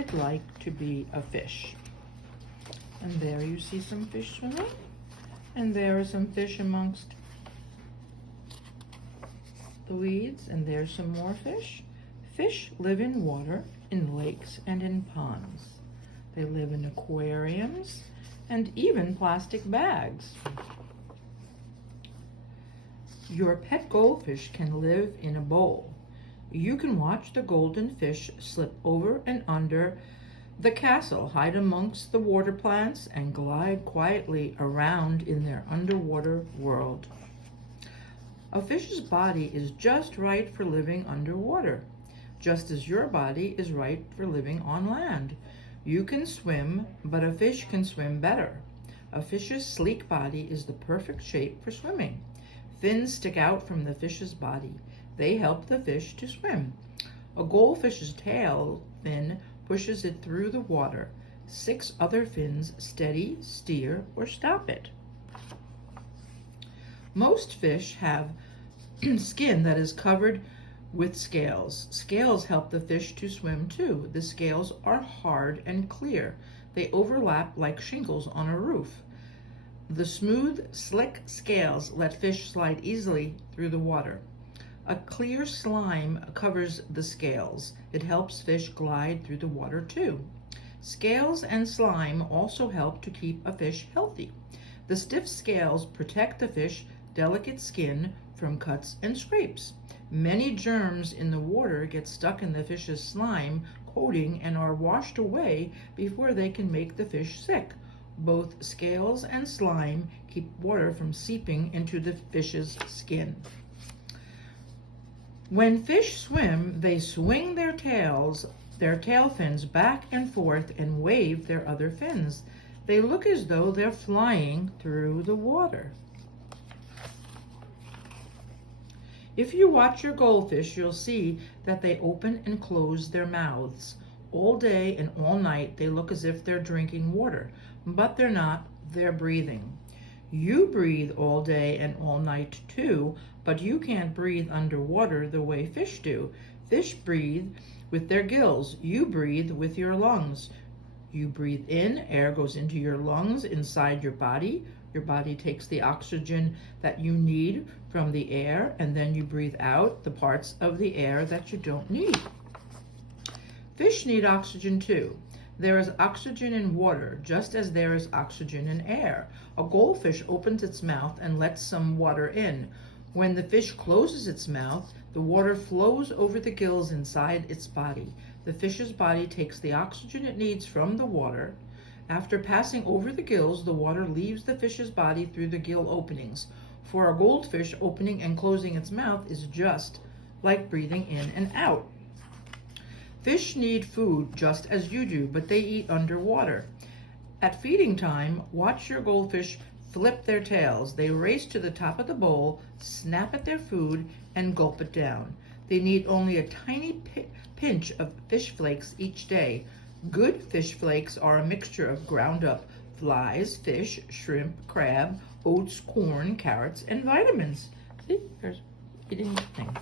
it like to be a fish? And there you see some fish swimming. And there are some fish amongst the weeds. And there's some more fish. Fish live in water, in lakes, and in ponds. They live in aquariums and even plastic bags. Your pet goldfish can live in a bowl. You can watch the golden fish slip over and under the castle, hide amongst the water plants, and glide quietly around in their underwater world. A fish's body is just right for living underwater, just as your body is right for living on land. You can swim, but a fish can swim better. A fish's sleek body is the perfect shape for swimming. Fins stick out from the fish's body. They help the fish to swim. A goldfish's tail fin pushes it through the water. 6 other fins steady, steer, or stop it. Most fish have skin that is covered with scales. Scales help the fish to swim too. The scales are hard and clear. They overlap like shingles on a roof. The smooth, slick scales let fish slide easily through the water. A clear slime covers the scales. It helps fish glide through the water too. Scales and slime also help to keep a fish healthy. The stiff scales protect the fish's delicate skin from cuts and scrapes. Many germs in the water get stuck in the fish's slime coating and are washed away before they can make the fish sick. Both scales and slime keep water from seeping into the fish's skin. When fish swim, they swing their tail fins back and forth and wave their other fins. They look as though they're flying through the water. If you watch your goldfish, you'll see that they open and close their mouths. All day and all night, they look as if they're drinking water, but they're not, they're breathing. You breathe all day and all night too, but you can't breathe underwater the way fish do. Fish breathe with their gills. You breathe with your lungs. You breathe in, air goes into your lungs inside your body. Your body takes the oxygen that you need from the air, and then you breathe out the parts of the air that you don't need. Fish need oxygen too. There is oxygen in water, just as there is oxygen in air. A goldfish opens its mouth and lets some water in. When the fish closes its mouth, the water flows over the gills inside its body. The fish's body takes the oxygen it needs from the water. After passing over the gills, the water leaves the fish's body through the gill openings. For a goldfish, opening and closing its mouth is just like breathing in and out. Fish need food just as you do, but they eat underwater. At feeding time, watch your goldfish flip their tails. They race to the top of the bowl, snap at their food, and gulp it down. They need only a tiny pinch of fish flakes each day. Good fish flakes are a mixture of ground up flies, fish, shrimp, crab, oats, corn, carrots, and vitamins. See, there's eating things.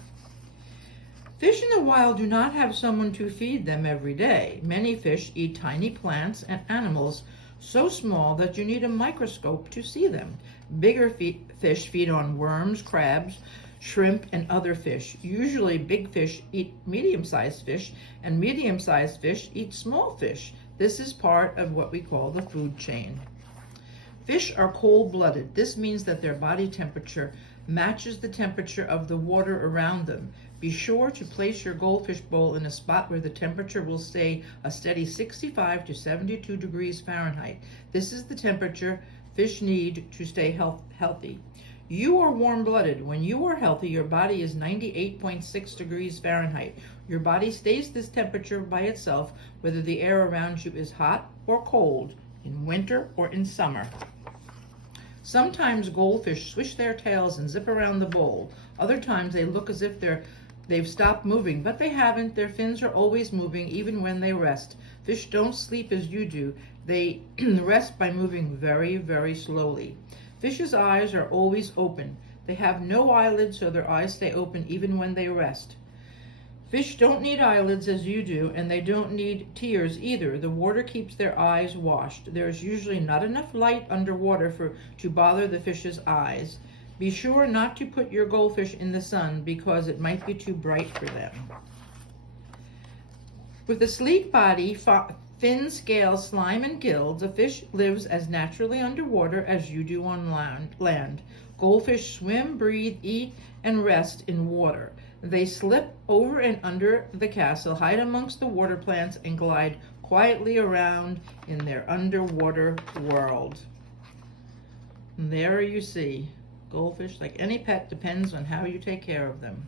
Fish in the wild do not have someone to feed them every day. Many fish eat tiny plants and animals so small that you need a microscope to see them. Bigger fish feed on worms, crabs, shrimp, and other fish. Usually big fish eat medium-sized fish, and medium-sized fish eat small fish. This is part of what we call the food chain. Fish are cold-blooded. This means that their body temperature matches the temperature of the water around them. Be sure to place your goldfish bowl in a spot where the temperature will stay a steady 65 to 72 degrees Fahrenheit. This is the temperature fish need to stay healthy. You are warm-blooded. When you are healthy, your body is 98.6 degrees Fahrenheit. Your body stays this temperature by itself, whether the air around you is hot or cold, in winter or in summer. Sometimes goldfish swish their tails and zip around the bowl. Other times they look as if they've stopped moving, but they haven't. Their fins are always moving, even when they rest. Fish don't sleep as you do. They rest by moving very, very slowly. Fish's eyes are always open. They have no eyelids, so their eyes stay open even when they rest. Fish don't need eyelids as you do, and they don't need tears either. The water keeps their eyes washed. There's usually not enough light underwater to bother the fish's eyes. Be sure not to put your goldfish in the sun because it might be too bright for them. With a sleek body, fin, scales, slime, and gills, a fish lives as naturally underwater as you do on land. Goldfish swim, breathe, eat, and rest in water. They slip over and under the castle, hide amongst the water plants, and glide quietly around in their underwater world. And there you see, goldfish, like any pet, depends on how you take care of them.